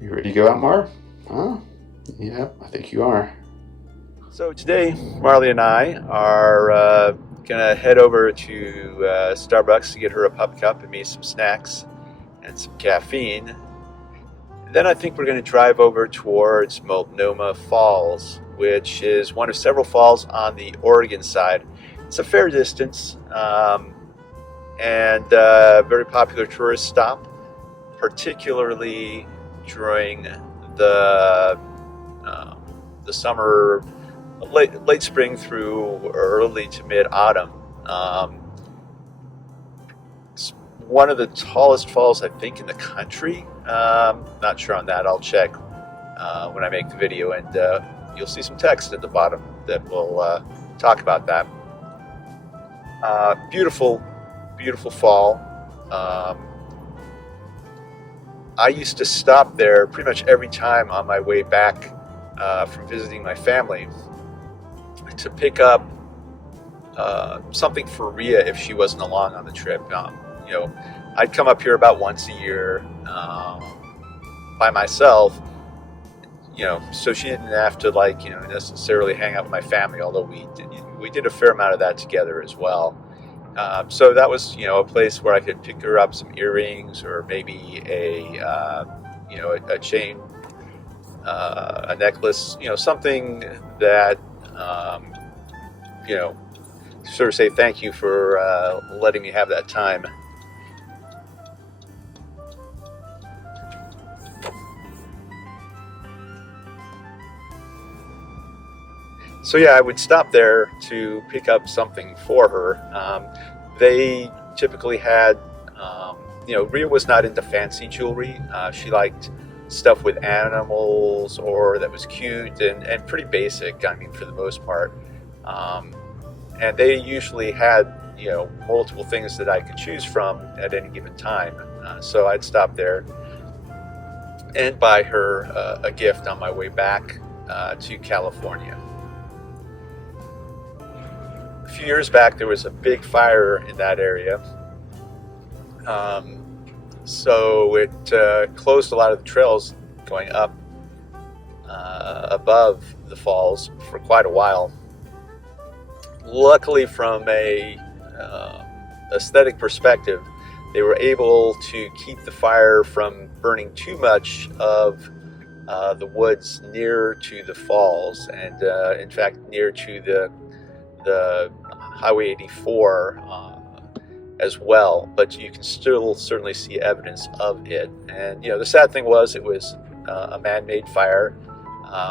You ready to go out, Mar? Huh? Yep, I think you are. So today, Marley and I are gonna head over to Starbucks to get her a pup cup and me some snacks and some caffeine. Then I think we're gonna drive over towards Multnomah Falls, which is one of several falls on the Oregon side. It's a fair distance and a very popular tourist stop, particularly during the uh, the summer, late spring through early to mid autumn. It's one of the tallest falls I think in the country. Not sure on that. I'll check when I make the video, and you'll see some text at the bottom that will talk about that. Beautiful, beautiful fall. I used to stop there pretty much every time on my way back from visiting my family to pick up something for Rhea if she wasn't along on the trip. I'd come up here about once a year by myself, so she didn't have to necessarily hang out with my family, although we did a fair amount of that together as well. So that was, a place where I could pick her up some earrings or maybe a chain, a necklace, something that, sort of say thank you for letting me have that time. So yeah, I would stop there to pick up something for her. They typically had, Rhea was not into fancy jewelry. She liked stuff with animals or that was cute and pretty basic, for the most part. And they usually had, multiple things that I could choose from at any given time. So I'd stop there and buy her a gift on my way back to California. A few years back, there was a big fire in that area. So it closed a lot of the trails going up above the falls for quite a while. Luckily, from a aesthetic perspective, they were able to keep the fire from burning too much of the woods near to the falls, and in fact near to the Highway 84 as well, but you can still certainly see evidence of it. And the sad thing was it was a man-made fire.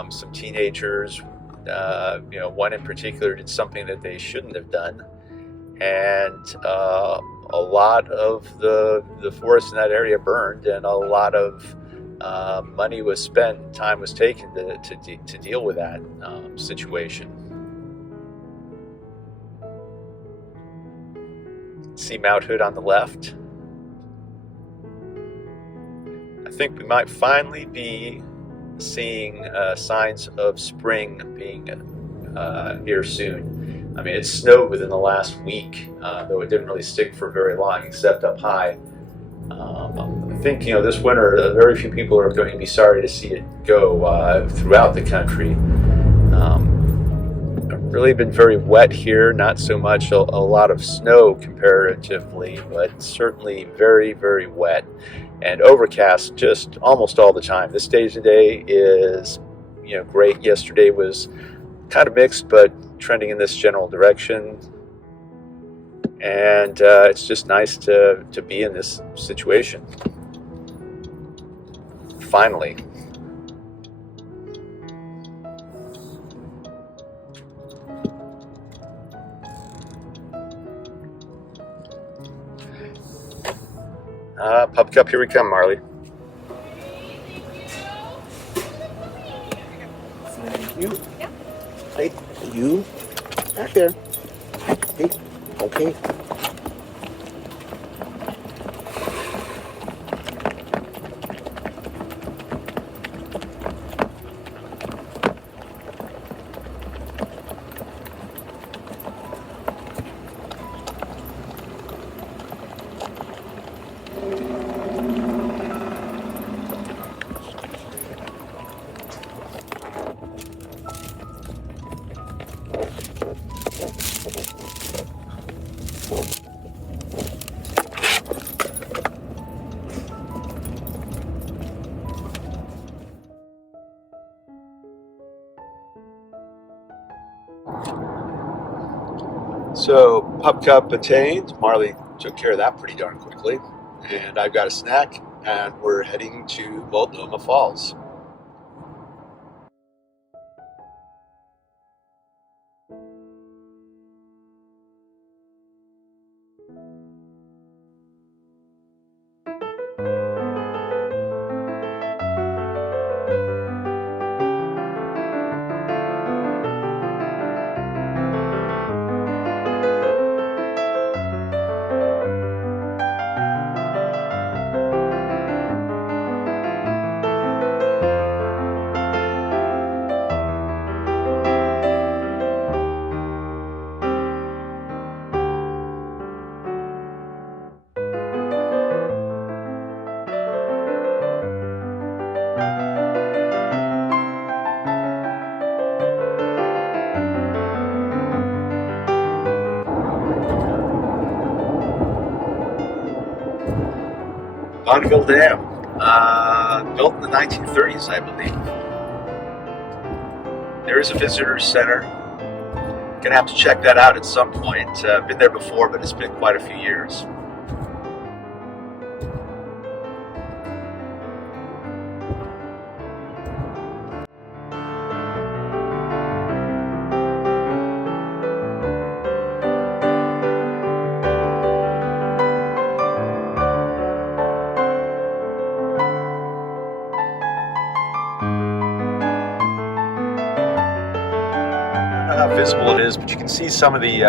Some teenagers, one in particular, did something that they shouldn't have done, and a lot of the forest in that area burned, and a lot of money was spent, time was taken to deal with that situation. See Mount Hood on the left. I think we might finally be seeing signs of spring being here soon. It snowed within the last week, though it didn't really stick for very long, except up high. I think this winter, very few people are going to be sorry to see it go throughout the country. Really been very wet here, not so much a lot of snow comparatively, but certainly very, very wet and overcast just almost all the time. This day today is, great. Yesterday was kind of mixed, but trending in this general direction. And it's just nice to be in this situation. Finally. Pup cup, here we come, Marley. You. Hey, you. Back there. Hey, okay. So Pup Cup attained. Marley took care of that pretty darn quickly. And I've got a snack, and we're heading to Multnomah Falls. Bonneville Dam, built in the 1930s, I believe. There is a visitor center. Gonna have to check that out at some point. Been there before, but it's been quite a few years. How visible it is, but you can see some of the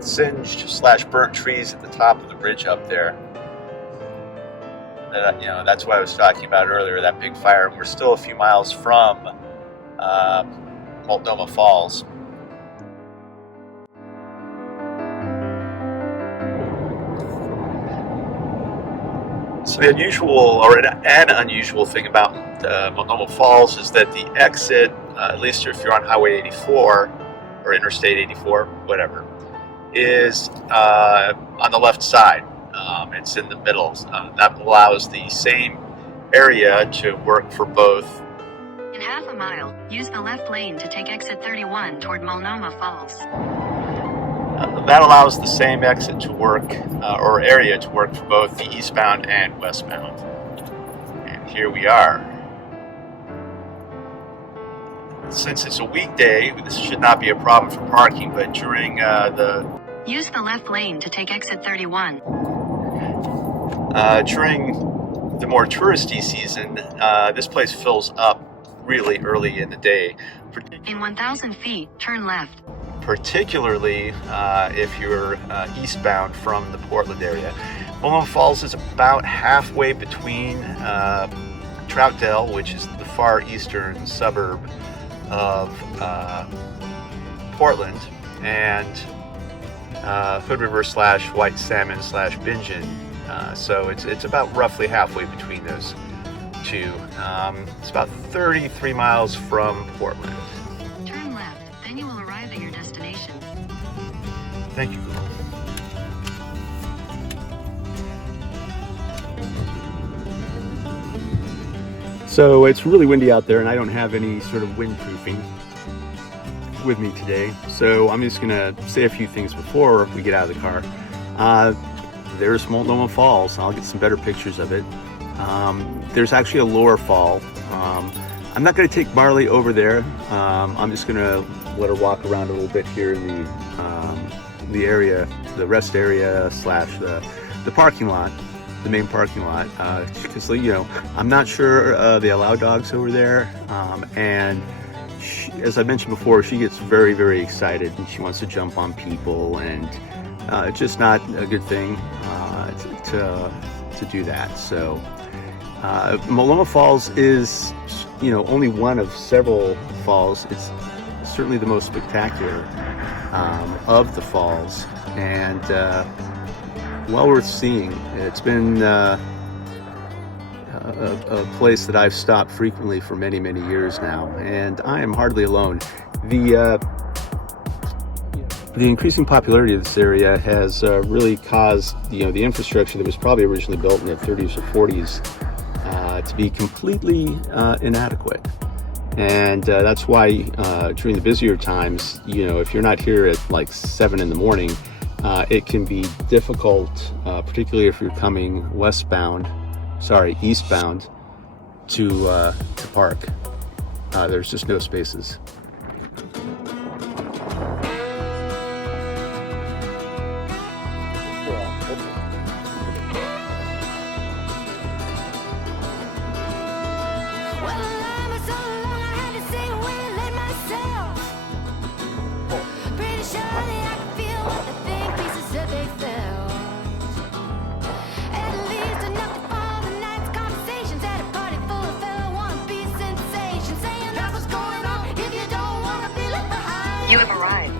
singed / burnt trees at the top of the ridge up there. That's what I was talking about earlier, that big fire. And we're still a few miles from Multnomah Falls. So the unusual, or an unusual thing about Multnomah Falls is that the exit, at least if you're on Highway 84 or Interstate 84, whatever, is on the left side. It's in the middle. That allows the same area to work for both. In half a mile, use the left lane to take exit 31 toward Multnomah Falls. That allows the same exit to work, or area to work for both the eastbound and westbound. And here we are. Since it's a weekday, this should not be a problem for parking, but during Use the left lane to take exit 31. During the more touristy season, this place fills up really early in the day. In 1,000 feet, turn left. Particularly if you're eastbound from the Portland area. Multnomah Falls is about halfway between Troutdale, which is the far eastern suburb of Portland, and Hood River / White Salmon / Bingen. So it's about roughly halfway between those two. It's about 33 miles from Portland. Turn left, then you will arrive at your destination. Thank you, Google. So it's really windy out there, and I don't have any sort of windproofing with me today. So I'm just gonna say a few things before we get out of the car. There's Multnomah Falls. I'll get some better pictures of it. There's actually a lower fall. I'm not going to take Marley over there. I'm just going to let her walk around a little bit here in the area, the rest area / the parking lot, the main parking lot. Because I'm not sure they allow dogs over there. And she, as I mentioned before, she gets very, very excited and she wants to jump on people, and it's just not a good thing to do that. So Multnomah Falls is only one of several falls. It's certainly the most spectacular of the falls, and well worth seeing. It's been a place that I've stopped frequently for many, many years now, and I am hardly alone. The increasing popularity of this area has really caused the infrastructure that was probably originally built in the 30s or 40s to be completely inadequate. And that's why during the busier times, if you're not here at like 7 in the morning, it can be difficult, particularly if you're coming eastbound to park. There's just no spaces. You have arrived.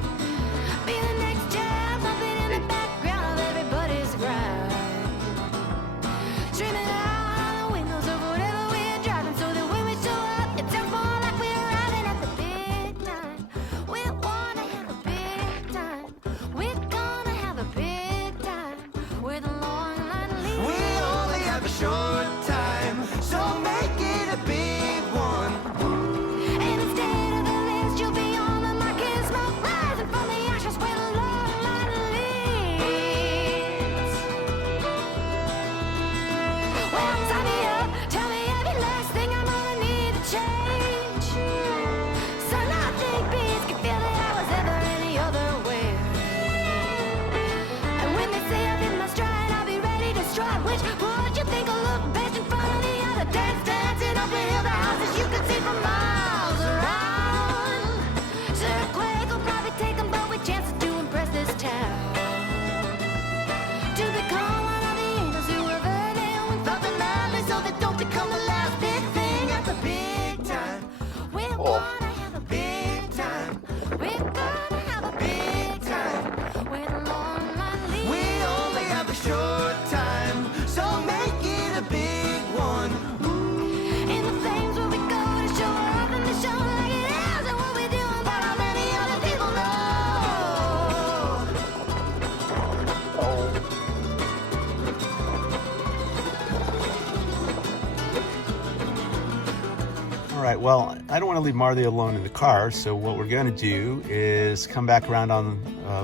Alright, well, I don't want to leave Marley alone in the car, so what we're going to do is come back around on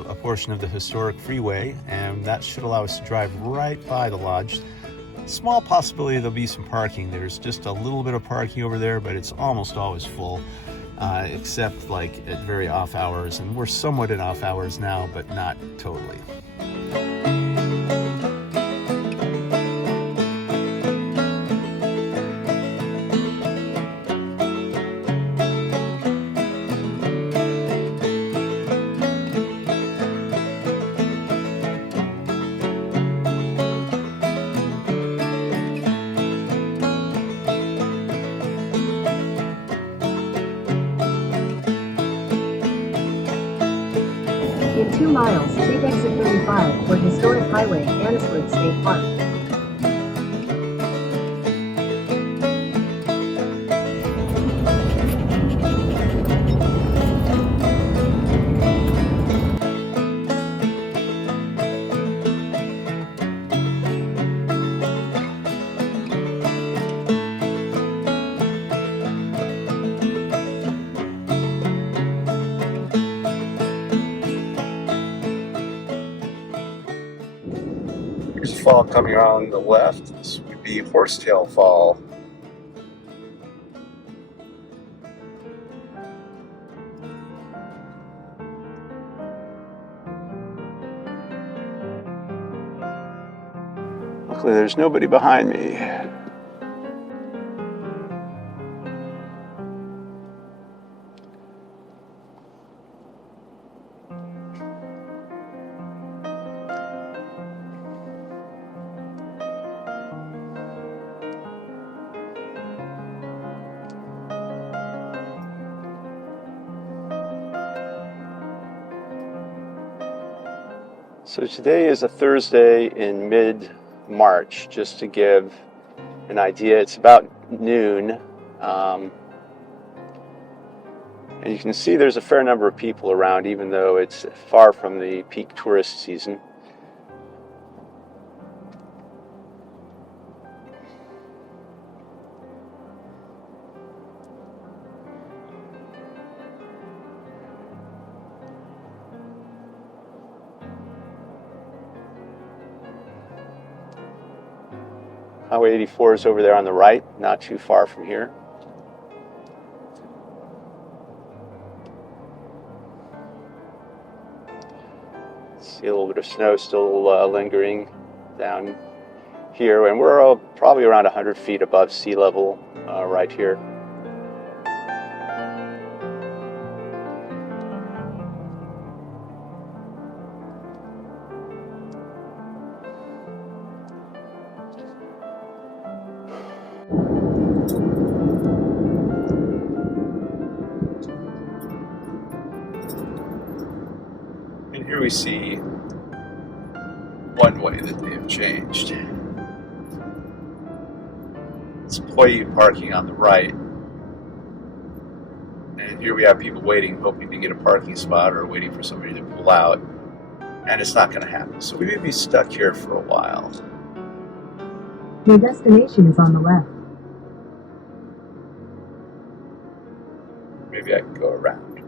a portion of the historic freeway, and that should allow us to drive right by the lodge. Small possibility there'll be some parking. There's just a little bit of parking over there, but it's almost always full, except like at very off hours, and we're somewhat in off hours now, but not totally. In 2 miles, take exit 35 for Historic Highway, Anniswood State Park. Here's a fall coming around the left. This would be Horsetail Fall. Luckily there's nobody behind me. So today is a Thursday in mid-March, just to give an idea. It's about noon, and you can see there's a fair number of people around, even though it's far from the peak tourist season. Highway 84 is over there on the right, not too far from here. See a little bit of snow still lingering down here, and we're probably around 100 feet above sea level right here. And here we see one way that they have changed. It's employee parking on the right. And here we have people waiting, hoping to get a parking spot or waiting for somebody to pull out. And it's not going to happen. So we may be stuck here for a while. Your destination is on the left. Maybe I can go around.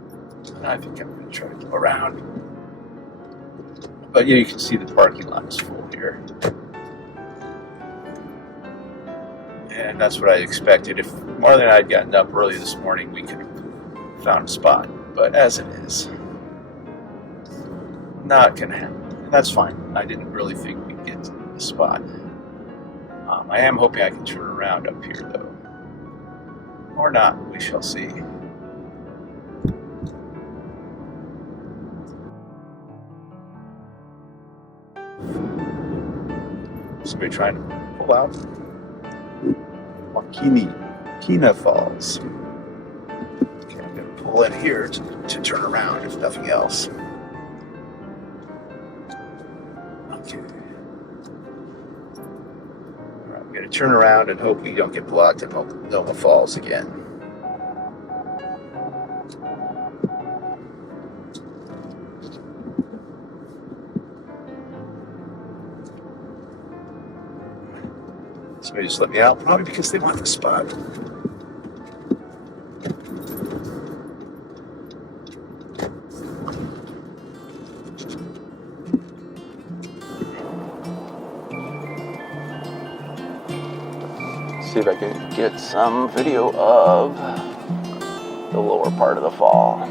I think I'm going to try to go around. But yeah, you can see the parking lot is full here. And that's what I expected. If Marley and I had gotten up early this morning, we could have found a spot. But as it is, not going to happen. And that's fine. I didn't really think we'd get to the spot. I am hoping I can turn around up here, though. Or not. We shall see. Somebody trying to pull out. Multnomah Falls. Okay, I'm going to pull in here to turn around, if nothing else. Okay. All right, I'm going to turn around and hope we don't get blocked at Multnomah Falls again. Somebody just let me out, probably because they want the spot. See if I can get some video of the lower part of the fall.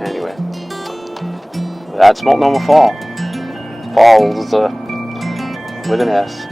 Anyway, that's Multnomah Falls with an S.